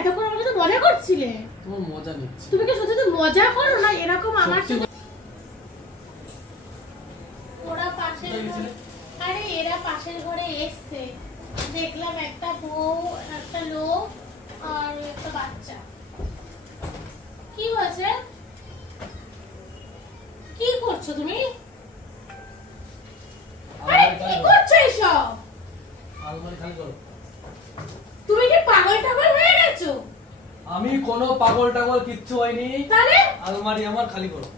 এতক্ষণ আমার সাথে মজা করছিলে? তোমার মজা নিচ্ছি। তুমি কি সত্যি মজা করো না এরকম আমার সাথে? ওরা পাশের আরে এরা পাশের ঘরে এসছে, দেখলাম একটা বউ একটা লোক আর একটা বাচ্চা। কি হয়েছে? কি করছো তুমি? আরে কি করছো এসব? আলমারি খালি করো। তুমি কি পাগল টাগল হয়ে গেছো? আমি কোনো পাগল টাগল কিচ্ছু হয়নি। তাহলে আলমারি আমার খালি করো।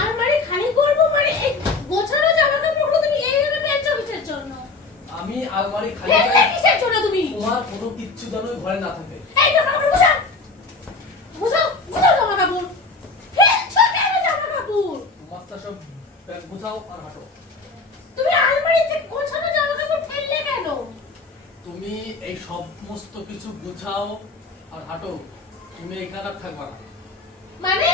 আলমারি খালি করব মানে এই গোছানো জামা কাপড়গুলো তুমি এইভাবে ফেলছো কিসের জন্য? আমি আলমারি খালি ফেললে কিসের জন্য তুমি? তোমার কোনো কিচ্ছু যেন ঘরে না থাকে। এই জামা কাপড় গোছা। গোছাও জামা কাপড়। ফেলছো কেন জামা কাপড়? তোমারটা সব ব্যাগ গোছাও আর হাঁটো। তুমি আলমারিতে গোছানো জামা কাপড় ফেললে কেন? তুমি এই সমস্ত কিছু গোছাও আর হাঁটো। তুমি এখানে আর থাকবা না। মানে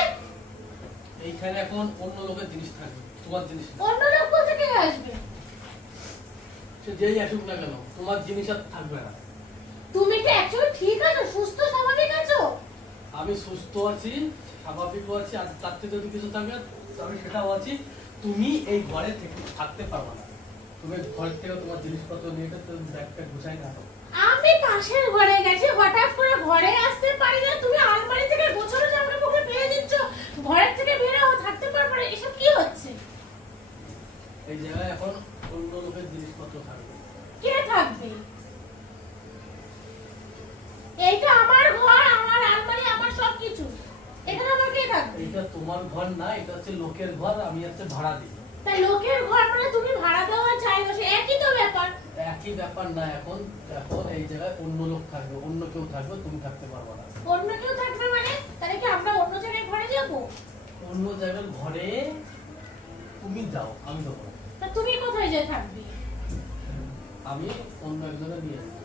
এইখানে এখন অন্য লোকের জিনিস থাকবে, তোমার জিনিস না। অন্য লোক কোথা থেকে আসবে? সে যেই আসুক না কেন, তোমার জিনিস আর থাকবে না। তুমি কি অ্যাকচুয়ালি ঠিক আছো, সুস্থ স্বাভাবিক আছো? আমি সুস্থ আছি, স্বাভাবিকও আছি, আর তার থেকে যদি কিছু থাকে আমি সেটাও আছি। তুমি এই ঘরে থেকে থাকতে পারবে না। তুমি ঘর থেকে তোমার জিনিসপত্র নিয়ে ব্যাগটা গুছাই না। আমি পাশের ঘরে গেছি, হঠাৎ করে ঘরে আসতে পারি না, তুমি আলমারি থেকে গোছানো জামা কাপড় ফেলে দিচ্ছ, ঘরের থেকে বের হও, থাকতে পারবে না, এসব কি হচ্ছে? এই জায়গায় এখন অন্য লোকের জিনিসপত্র থাকবে। কে থাকবে? এইটা আমার ঘর, আমার আলমারি, আমার সবকিছু, এখানে আমার কে থাকবে? এটা তোমার ঘর না, এটা হচ্ছে লোকের ঘর, আমি হচ্ছে ভাড়া দিই। তাই লোকের ঘর মানে তুমি ভাড়া দেওয়া চাই, সে একই তো ব্যাপার। একই ব্যাপার না, এখন এখন এই জায়গায় অন্য লোক থাকবে, অন্য কেউ থাকবে, তুমি থাকতে পারবে না। অন্য কেউ থাকবে মানে? তাহলে কি আমরা অন্য জায়গায় ঘরে যাব? অন্য জায়গার ঘরে তুমি যাও, আমি দেবো না। তা তুমি কোথায় যেয়ে থাকবে? আমি অন্য একজনের নিয়ে আসবো।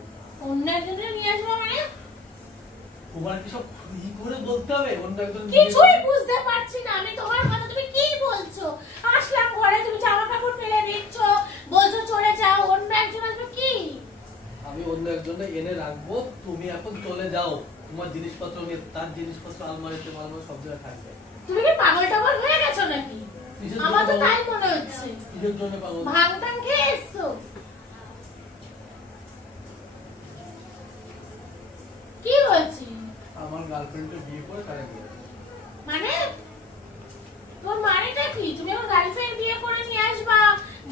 অন্য একজনের নিয়ে আসবো মানে? তোমার কি সব ই করে বলতে হবে অন্য একজন? কিছুই বুঝতে পারছি না আমি তোমার কথা, তুমি কি বলছো? আসলাম ঘরে, তুমি জামা কাপড় ফেলে দিচ্ছ, বলছো চলে যাও, অন্য একজন আসবে কি? আমি অন্য একজনে এনে রাখবো, তুমি এখন চলে যাও। তোমার জিনিসপত্র নিয়ে, তার জিনিসপত্র আলমারিতে মালমারি সব জায়গায় থাকবে। তুমি কি পাগল টাগল হয়ে গেছো নাকি? আমার তো তাই মনে হচ্ছে। কিসের জন্য পাগল? ভাঙটাং খেয়ে এসছো? কি হয়েছে? আমার গার্লফ্রেন্ডকে বিয়ে করে তারে বিয়ে। মানে তোমার মানেটা কি? তুমি আমার গার্লফ্রেন্ড বিয়ে করে নিয়ে আসবা,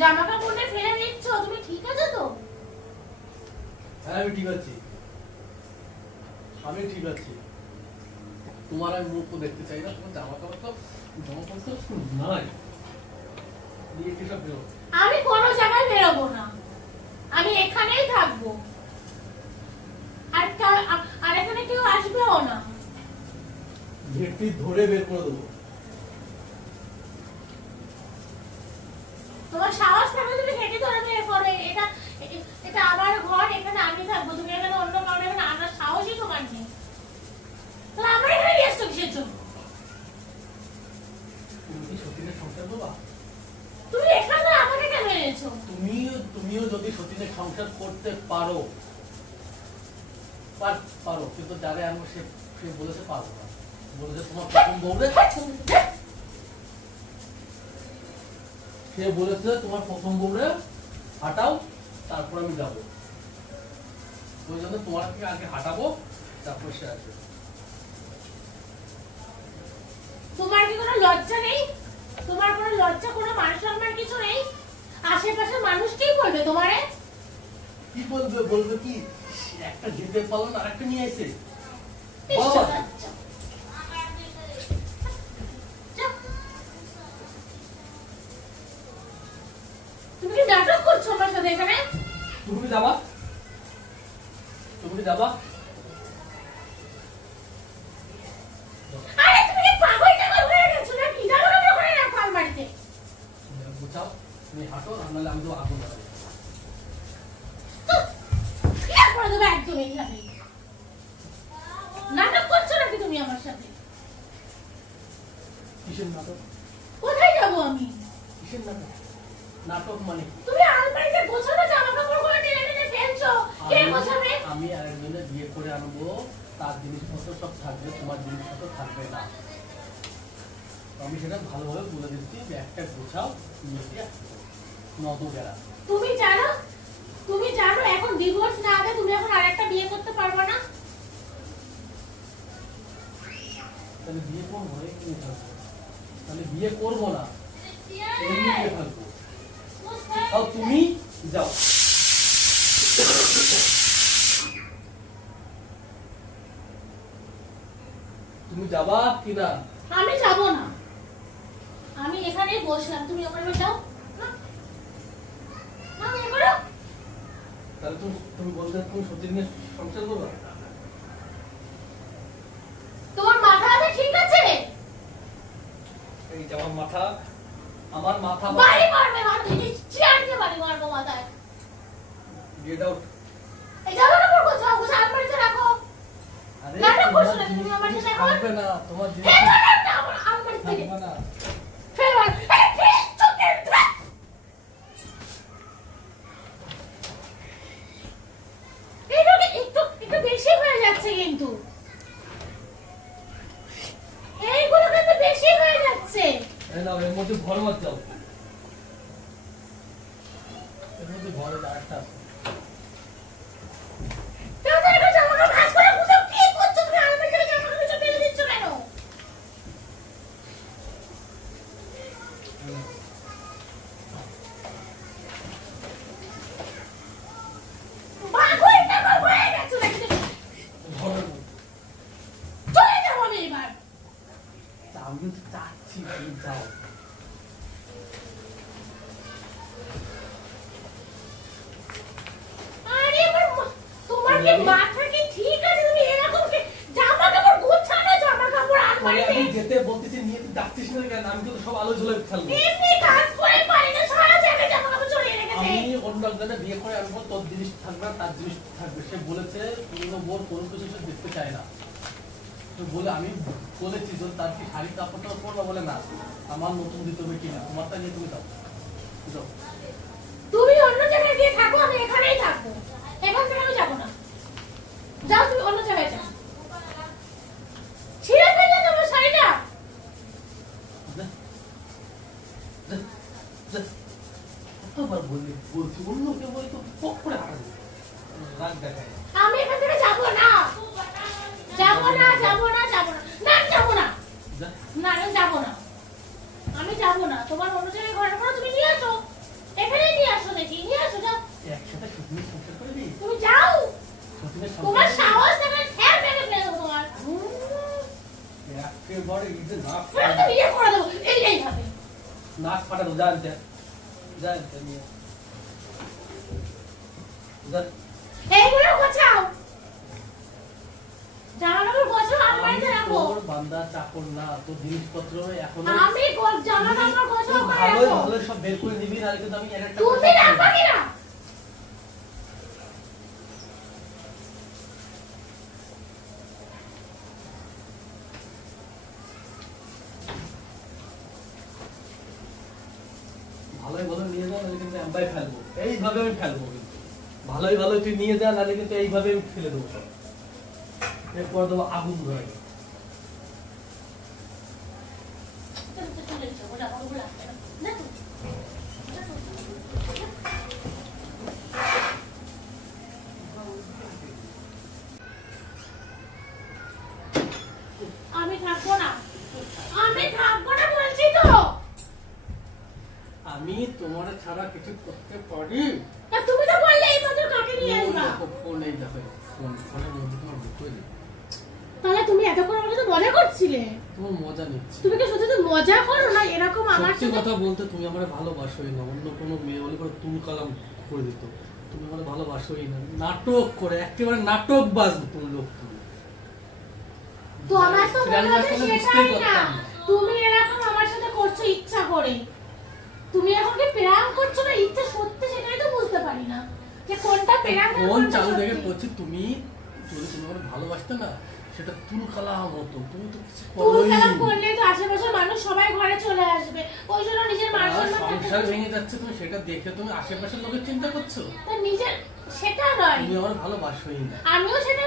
জামা কাপড় ফেলে দিচ্ছ, তুমি ঠিক আছে তো? হ্যাঁ আমি ঠিক আছি, আমি ঠিক আছি। তোমার আমি মুখ দেখতে চাই না, তোমার জামা কাপড় তো নাই দিয়ে কি সব বেরো। আমি কোনো জায়গায় বেরোবো না, আমি এখানেই থাকবো, আর এখানে কেউ আসবেও না। ভেটটি ধরে বের করে দেবো। তোমার সাহস থাকলে তুমি হেঁটে ধরে বের করো। এটা আমার ঘর, এখানে আমি থাকবো, তুমি এখানে অন্য কারণে এখানে আনার সাহসই তোমার নেই। তাহলে আমরা এখানে নিয়ে আসছো কিসের জন্য? তুমি কি সতীনের সংসার করবা? তুমি এখানে আমাকে কেন এনেছো? তুমিও যদি সতীনের সংসার করতে পারো, পারো, কিন্তু যারে আনবো সে বলেছে পারবো না, বলেছে তোমার প্রথম বউরে, সে বলেছে তোমার প্রথম বউরে হাঁটাও, তারপর আমি যাবো। ওই জন্য তোমার আগে হাঁটাবো, তারপর সে আসবে। তোমার কি কোনো লজ্জা নেই? তোমার কোনো লজ্জা, কোনো মান সম্মান কিছু নেই? আশেপাশের মানুষ কি বলবে তোমারে? কি বলবে? বলবে কি একটা যেতে পারলো না, আরেকটা নিয়ে আসে। তুমি কি নাটক করছো আমার সাথে এখানে? তুমি যাবা, তুমি যাবা। আরে তুমি কি পাগল টাগল হয়ে গেছো নাকি? জামা কাপড় করে রাখো আলমারিতে। বুঝাও, তুমি হাঁটো, নাহলে আমি তো আগুন লাগাবো। ক্লিয়ার করে দেবো একদম এইভাবে। নাটক করছো নাকি তুমি আমার সাথে? কিসের নাটক? কোথায় যাবো আমি? কিসের নাটক? নাটক মানে তুমি আলমারিতে গোছানো জামা কাপড় গুলো টেনে টেনে ফেলছো, কে গোছাবে? আমি আরেকজনের বিয়ে করে আনবো, তার জিনিসপত্র সব থাকবে, তোমার জিনিসপত্র থাকবে না। আমি সেটা ভালোভাবে বলে দিচ্ছি, ব্যাগটা গোছাও, মেয়েকে নদ গেলা। তুমি জানো এখন ডিভোর্স না আগে তুমি এখন আরেকটা বিয়ে করতে পারবে না। তাহলে বিয়ে করবো না, কি থাকবো? তাহলে বিয়ে করবো না, এমনি বিয়ে থাকবো। তাও তুমি যাও। তুমি যাবা কি না? আমি যাব না, আমি এখানেই বসলাম, তুমি ওখানে যাও না। তাহলে তুমি বলতে তুমি সত্যি নিয়ে সংসার করবা? তোমার মাথা আছে ঠিক আছে? এই যে আমার মাথা বাড়ি মারবে, চেয়ার দিয়ে বাড়ি মারবো মাথায়। Get out. এই জায়গাটা করবো, যাও গোছা আলমারিতে রাখো। আরে নাটক করছো না তুমি আমার সাথে এখন? থাকবে না তোমার জিনিস, আমার আলমারি থেকে থাকবে না। ফেরো একটু বেশি হয়ে যাচ্ছে কিন্তু, এইগুলো কিন্তু বেশি হয়ে যাচ্ছে। এই নাও, এর মধ্যে ভর মার যাও, এর মধ্যে ভরে আরেকটা আছে। তাড়াতাড়ি করে জামাটা ভাঁজ করে গুছাও। কি করছো তুমি? আলমারি থেকে জামা কাপড় সব ফেলে দিচ্ছ কেন? ভাগ হয়ে গেছো নাকি তুমি? ভরে চলে যাবো আমি এবার। আমি কিন্তু চাচ্ছি তুমি যাও। আরে তোমার কি মাথা কি ঠিক আছে? তুমি এরকম জামা কাপড় গোছানো, জামা কাপড় আলমারিতে আমি যেতে বলতেছি নিয়ে তুই ডাকছিস না কেন? আমি কিন্তু সব আলো জ্বলে ফেলবো। এমনি কাজ করে পারি না, সারা জায়গায় জামা কাপড় ছড়িয়ে রেখেছে। আমি অন্য একজনের বিয়ে করে আনবো, তোর জিনিস থাকবে না, তার জিনিস থাকবে। সে বলেছে পুরনো বোর কোনো কিছু সে দেখতে চায় না। তো বলে আমি বলেছি যে তার কি শাড়ি কাপড়টা পরবো, বলে না আমার নতুন দিতে হবে কিনা, তোমারটা নিয়ে তুমি যাও। যাও। তুমি অন্য জায়গায় গিয়ে থাকো, আমি এখানেই থাকবো। এখান থেকে আমি যাবো না। যাও তুমি অন্য জায়গায় যাও। ছিঁড়ে ফেললে তোমার শাড়িটা। যা। যা। যা। কতবার বলছি অন্য কেউ বলে তো পক করে হারাবে, রাগ দেখায়। আমি এখান থেকে যাবো না, যাবো না, যাবো না, যাবো না, না যাবো না, যা। না আমি যাবো না, আমি যাবো না। তোমার অন্য জায়গায় ঘরে ঘরে তুমি নিয়ে আসো, এখানেই নিয়ে আসো, দেখি নিয়ে আসো, যাও। একসাথে সত্যি সংসার করে দিই। তুমি যাও, সত্যি তোমার সাহস থাকলে ঠ্যাং ভেঙে ফেলে দেবো তোমার। একেবারে ইজে নাক আমি তো বিয়ে করে দেবো এইভাবে। নাক ফাটানো, যা যা যা নিয়ে যা। এইগুলো গোছাও, জামা কাপড় গোছাও, আলমারিতে রাখো। তোর বান্দা চাকর না, তোর জিনিসপত্র এখন আমি জামা কাপড় গোছাও করে ভালো রাখো। ভালো সব বের করে নিবি, নাহলে কিন্তু আমি একটা তুমি রাখবা কি না? ভালোই ভালো নিয়ে যা, নাহলে কিন্তু আমরাই ফেলবো, এইভাবে আমি ফেলবো। কিন্তু ভালোই ভালো তুই নিয়ে যা, নাহলে কিন্তু এইভাবে আমি ফেলে দেবো সব। এরপর দেবো আগুন ধরে। চলে যাবো, জামা কাপড় লাগবে না, দেখো। আমি থাকবো না, আমি থাকবো না বলছি তো। আমি তোমার ছাড়া কিছু করতে পারি? তা তুমি তো বললে এই মাত্র কাকে নিয়ে আসবা। ফোন এই দেখো, ফোনের মধ্যে তোমার বুক করে দিই। তাহলে তুমি এতক্ষণ আমার সাথে মজা করছিলে? তোমার মজা নিচ্ছি। তুমি কি সত্যি তো মজা করো না এরকম আমার সত্যি সাথে? কথা বলতে তুমি আমার ভালোবাসোই না, অন্য কোনো মেয়ে হলে পরে তুল কালাম করে দিত। তুমি আমার ভালোবাসোই না, নাটক করে একেবারে নাটক বাজবে তুমি লোক। তো আমার তো মনে হচ্ছে সেটাই না, তুমি এরকম আমার সাথে করছো ইচ্ছা করে। তুমি এখন কি প্রেম করছো না ইচ্ছা সত্যি, সেটাই তো বুঝতে পারি না যে কোনটা প্রেম। ফোন চালু রেখে করছি, তুমি যদি তুমি আমার ভালোবাসতে না, সেটা তুল কালাম হতো। তুমি তো কিছু তুই করোই। কালাম করলে তো আশেপাশের মানুষ সবাই ঘরে চলে আসবে, ওই জন্য নিজের মান সম্মান সংসার ভেঙে যাচ্ছে, তুমি সেটা দেখে তুমি আশেপাশের লোকের চিন্তা করছো। তা নিজের সেটা নয়, তুমি আমার ভালোবাসোই না। আমিও সেটা